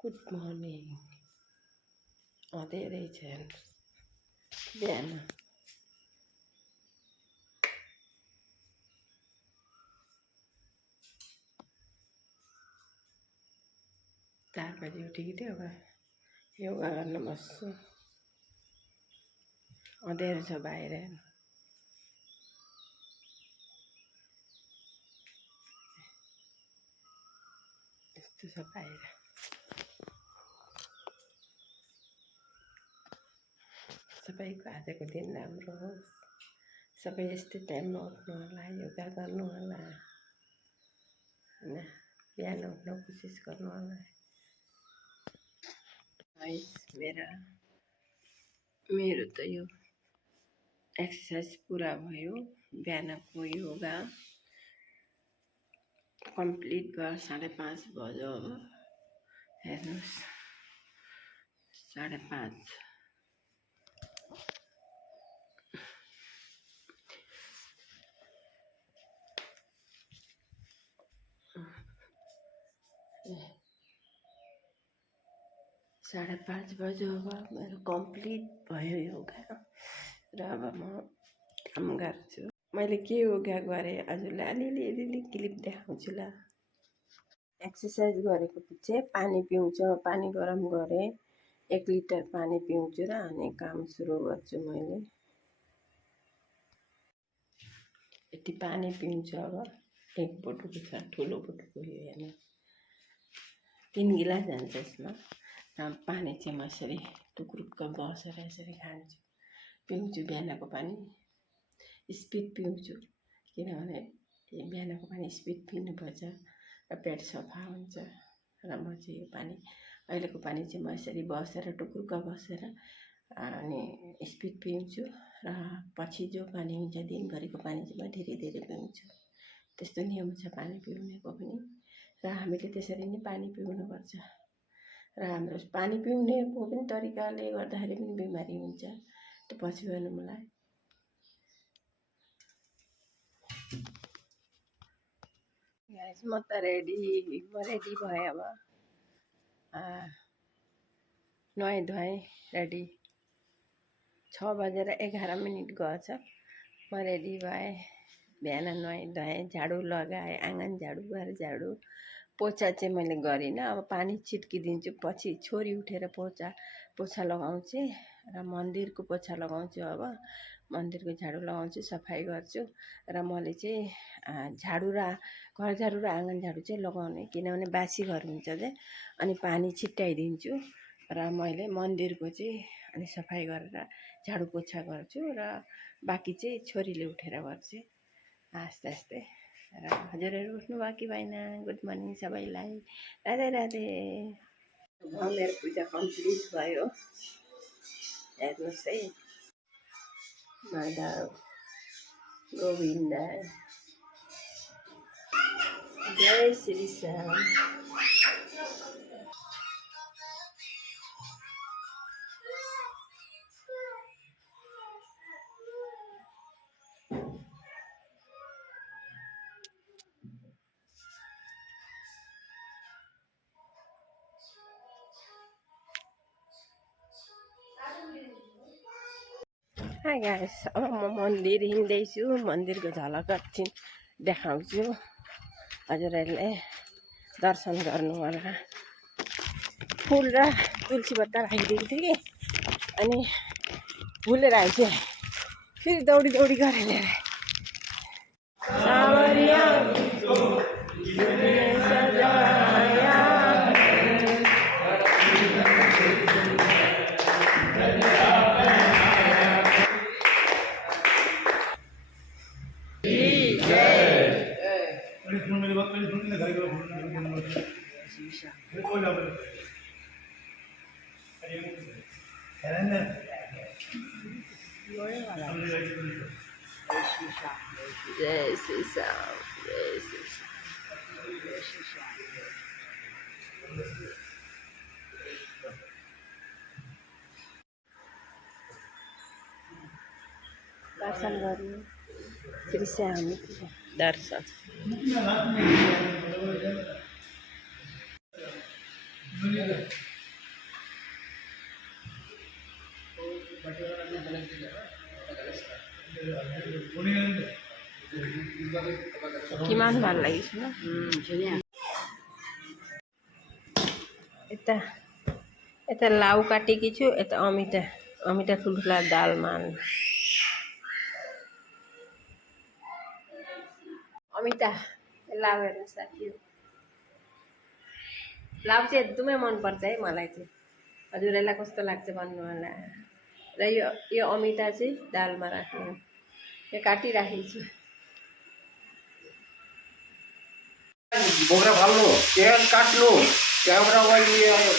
Good morning धेरै छ बिहान 4 बजे उठेको थियो। अब योगा गर्न बस्छु। अँध्यारो छ बाहिर, यस्तो छ बाहिर। सबैको आजको दिन राम्रो होस्। सबै यस्तै टाइममा उठ्नु होला, योगा गर्नु होला हैन। बिहान उठ्न कोसिस गर्नु होला। मेरो त यो एक्सर्साइज पुरा भयो। बिहानको योगा कम्प्लिट भयो। 5:30 बज्यो। अब हेर्नुहोस् 5:30। साढे 5 बज्यो। अब मेरो कम्प्लिट भयो योगा र अब म काम गर्छु। मैले के योगा गरेँ हजुरलाई अलिअलि क्लिप देखाउँछु ल। एक्सर्साइज गरेको पछि पानी पिउँछु। पानी गरम गरेँ, 1 लिटर पानी पिउँछु र अनि काम सुरु गर्छु। मैले यति पानी पिउँछु। अब 1 बोटुको छ, ठुलो बोटुको यो हेर्नु 3 गिलास जान्छ यसमा। र पानी चाहिँ म यसरी टुक्रुक्क बसेर यसरी खान्छु, पिउँछु। बिहानको पानी स्पिड पिउँछु, किनभने बिहानको पानी स्पिड पिउनुपर्छ र पेट सफा हुन्छ। र म चाहिँ यो पानी, अहिलेको पानी चाहिँ म यसरी बसेर टुक्रुक्क बसेर अनि स्पिड पिउँछु। र पछि जो पानी हुन्छ दिनभरिको पानी चाहिँ म धेरै धेरै पिउँछु। त्यस्तो नियम छ पानी पिउनेको पनि। र हामीले त्यसरी नै पानी पिउनुपर्छ। र हाम्रो पानी पिउनेको पनि तरिकाले गर्दाखेरि पनि बिमारी हुन्छ। त्यो पछि गर्नु मलाई। गाइस म त रेडी भएँ। अब नुहाइ धुवाइ रेडी। 6 बजेर 11 मिनट गएछ। म रेडी भएँ। बिहान नुहाइ धुवाइ, झाडु लगाएँ, आँगन झाडु, घर झाडु, पोछा चाहिँ मैले गरिनँ। अब पानी छिट्किदिन्छु। पछि छोरी उठेर पोछा लगाउँछु र मन्दिरको पोछा लगाउँछु। अब मन्दिरको झाडु लगाउँछु, सफाइ गर्छु। र मैले चाहिँ झाडु र घर झाडु र आँगन झाडु चाहिँ लगाउने, किनभने बासी घर हुन्छ जे। अनि पानी छिट्याइदिन्छु र मैले मन्दिरको चाहिँ अनि सफाइ गरेर झाडु पोछा गर्छु र बाँकी चाहिँ छोरीले उठेर गर्छु। आस्ते आस्ते। र हजुरहरू उठ्नु भयो कि भएन? गुड मर्निङ सबैलाई। राधे राधे। मेरो पूजा कम्प्लिट भयो। हेर्नुहोस् है। माधव गोविन्द जय श्री श्याम। हाय गाइस, अब म मन्दिर हिँड्दैछु। मन्दिरको झलक एकछिन देखाउँछु। हजुरहरूले दर्शन गर्नु होला। फुल र तुलसी पत्ता राखिदिएको थिएँ कि अनि भुलेर आइसकेँ। फेरि दौडी गरेर ल्याएर जय श्री श्याम। दर्शन गर्नु श्री श्याम दर्शन। কিমান ভাল লাগিছে ন এটা লাউ কাটি কিছু এটা অমিতা ঠুলঠুলা ডালমান अमिता लाउ हेर्नु साथी लाउ चाहिँ एकदमै मनपर्छ है मलाई चाहिँ हजुरहरूलाई कस्तो लाग्छ भन्नु होला र यो अमिता चाहिँ दालमा राख्नु यो काटिराखेको छु बोक्रा फाल्नु प्याज काट्नु त्यहाँबाट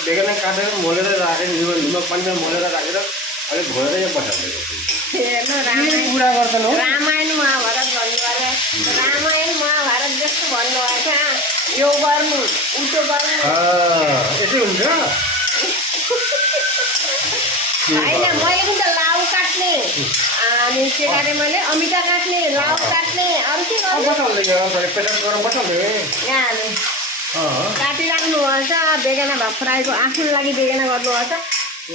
बेगेना काटेर मोलेर राखेर निमक पानीमा मोलेर राखेर अलिक घोलेर यो पठाउँदै हेर्नु कुरा गर्दैन हो रामायण महाभारत भन्नुभयो रामायण महाभारत जस्तो भन्नुभएको यो गर्नु उल्टो गर्नु यसै हुन्छ होइन मैले पनि त लाउ काट्ने अनि के काटेँ मैले अमिता काट्ने लाउ काट्ने अरू के यहाँ काटिराख्नुपर्छ बेगेना भए फ्राईको आफ्नो लागि बेगेना गर्नुपर्छ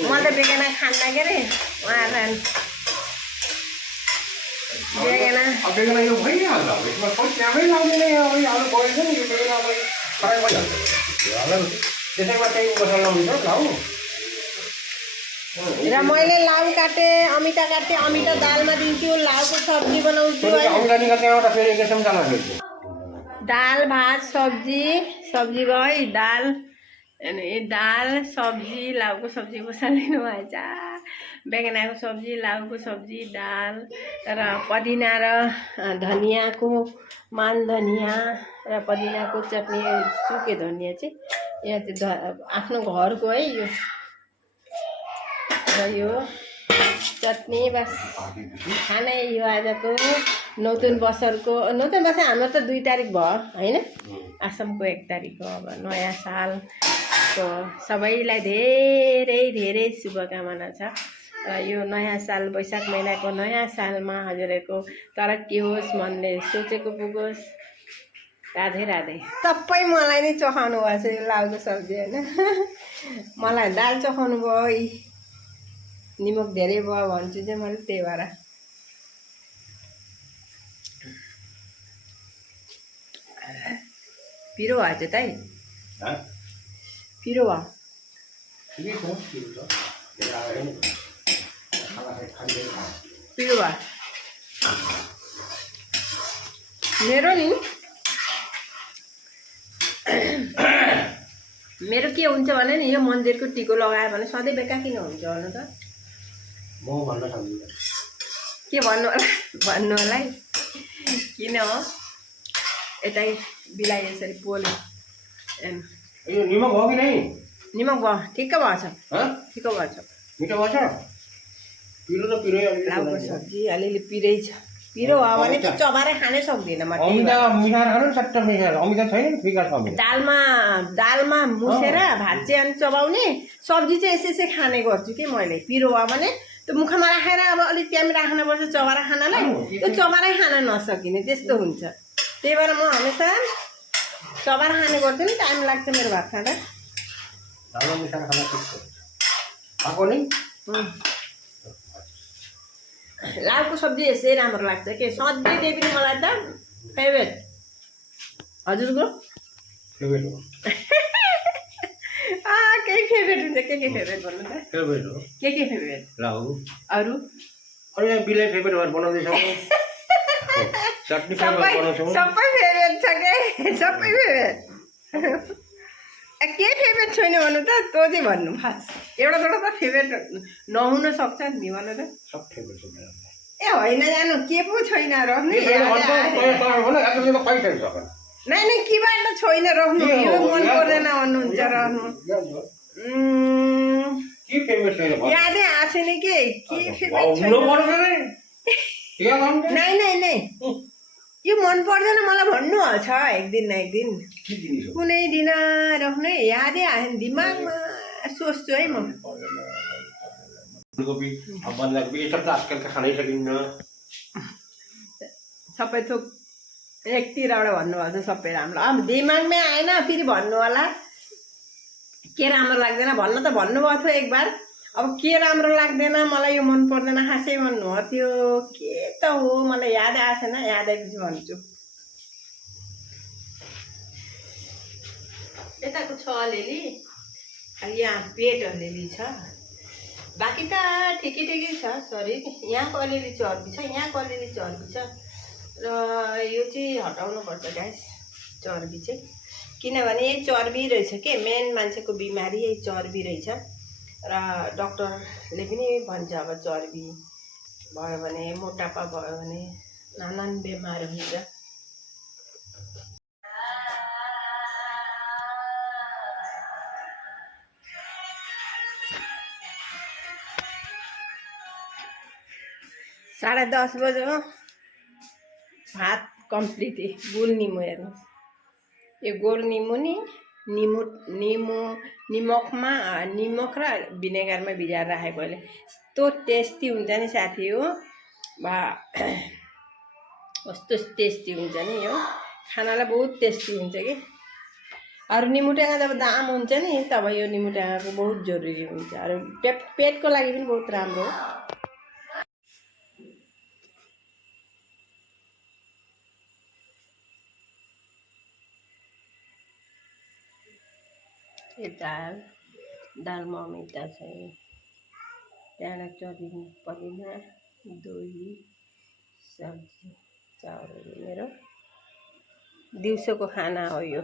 म त बेगेना खान्न के अरे उहाँहरूलाई बेगेना यो भइहाल्छ यसमा त्यहाँमै लाउने नै अब अरू गएछ नि यो बेगेना अब फ्राई भइहाल्छ त्यसैमा चाहिँ मसला हुन्छ लाउ र मैले लाउ काटेँ अमिता काटेँ अमिता दालमा दिन्छु लाउको सब्जी बनाउँछु दाल भात सब्जी भयो है दाल अनि दाल सब्जी लाउको सब्जी बसालिनु भएछ बेगेनाको सब्जी लाउको सब्जी दाल र पुदिना र धनियाँको मान धनियाँ र पुदिनाको चटनी सुके धनियाँ चाहिँ यहाँ चाहिँ आफ्नो घरको है यो र यो चटनी बस खानै यो आजको नौतन वर्षको हाम्रो त 2 तारिक भयो होइन आसामको 1 तारिक हो अब नयाँ सालको सबैलाई धेरै धेरै शुभकामना छ र यो नयाँ साल वैशाख महिनाको नयाँ सालमा हजुरहरूको तरक्की होस् मनले सोचेको पुगोस् राधे राधे सबै मलाई नै चखाउनु भएको छ यो लाउको सब्जी होइन मलाई दाल चखाउनु भयो निमक धेरै भयो भन्छु चाहिँ मैले त्यही भएर पिरो भएछ त है पिरो भयो पिरो भयो मेरो के हुन्छ भने नि यो मन्दिरको टिको लगायो भने सधैँ बेका किन हुन्छ भन्नु त म भन्न सक्दिनँ के भन्नु होला है किन हो यतै बिलाइ यसरी पोल्यो यो निमक हो कि नै निमक भयो ठिक्क भएछ ठिक्क भएछ मिठो भएछ पिरो त पिरै लाउको सब्जी अलिअलि पिरै छ पिरो भयो भने त चबारै खानै सक्दिनँ म अमिता मिठाएर खानु सट्ट मिठाएर अमिता छैन फिका छ दालमा मुसेर भात चाहिँ अनि चबाउने सब्जी चाहिँ यसै खाने गर्छु कि मैले पिरो भयो भने त्यो मुखमा राखेर अब अलिक टाइम राख्नुपर्छ चबाएर खानलाई त्यो चबारै खान नसकिने त्यस्तो हुन्छ त्यही भएर म हमेसा चबाएर खाने गर्छु नि टाइम लाग्छ मेरो भात खाँदा दालमा मिसाएर खाना ठिक छ आएको नि लाउको सब्जी यसै राम्रो लाग्छ के सधैँ देवी मलाई त फेभरेट हजुरको फेभरेट हो केही फेभरेट हुन्छ के फेभरेट भन्नु त फेभरेट हो के फेभरेट लाउ अरू यहाँ बिलाई फेभरेट भएर बनाउँदैछौँ चटनी फेभरेट बनाउँछौँ सबै फेभरेट छ के सबै फेभरेट के फेभरेट छैन भन्नु त तँ चाहिँ भन्नु फास्ट एउटा त फेभरेट नहुन सक्छ नि भन्नु त सब फेभरेट छ ए होइन जानु के पो छैन रहनु नै केबाट छैन रहनु यो मन पर्दैन भन्नुहुन्छ रहनु यादै आएको छैन के फेभरेट छैन नै यो मन पर्दैन मलाई भन्नुहुन्छ एक दिन न एक दिन कुनै दिन रहनु यादै आएन दिमागमा सोच्छु है म फुलकोपी बन्दाकोपी यो सब त आजकल त खानै सकिन्न सबै थोक एकतिरबाट भन्नुभएको छ सबै राम्रो अब दिमागमै आएन फेरि भन्नु होला के राम्रो लाग्दैन भन्न त भन्नुभएको थियो एक बार अब के राम्रो लाग्दैन मलाई यो मन पर्दैन खासै भन्नुभयो त्यो के त हो मलाई याद आएको छैन याद आएपछि भन्छु यताको छ अलिअलि, यहाँ पेट अलिअलि छ, बाँकी त ठिकै ठिकै छ शरीर। यहाँको अलिअलि चर्बी छ, यहाँको अलिअलि चर्बी छ र यो चाहिँ हटाउनुपर्छ गाइस, चर्बी चाहिँ। किनभने यही चर्बी रहेछ के, मेन मान्छेको बिमारी यही चर्बी रहेछ र डक्टरले पनि भन्छ अब चर्बी भयो भने, मोटापा भयो भने नानान बिमार हुन्छ। साढे 10 बज्यो, भात कम्प्लिट। गोल निमो हेर्नुहोस्, यो गोल निमो नि निमकमा निमक र भिनेगरमा भिजाएर राखेको अहिले। यस्तो टेस्टी हुन्छ नि साथी हो, बा कस्तो टेस्टी हुन्छ नि यो, खानालाई बहुत टेस्टी हुन्छ कि। अरू निमुटेगा जब दाम हुन्छ नि तब यो निमुटेगाको बहुत जरुरी हुन्छ। अरू पेटको लागि पनि बहुत राम्रो हो। यो दालमा अमिता छ, त्यहाँबाट चटनी पदिना दही सब्जी चाउर। मेरो दिउँसोको खाना हो यो।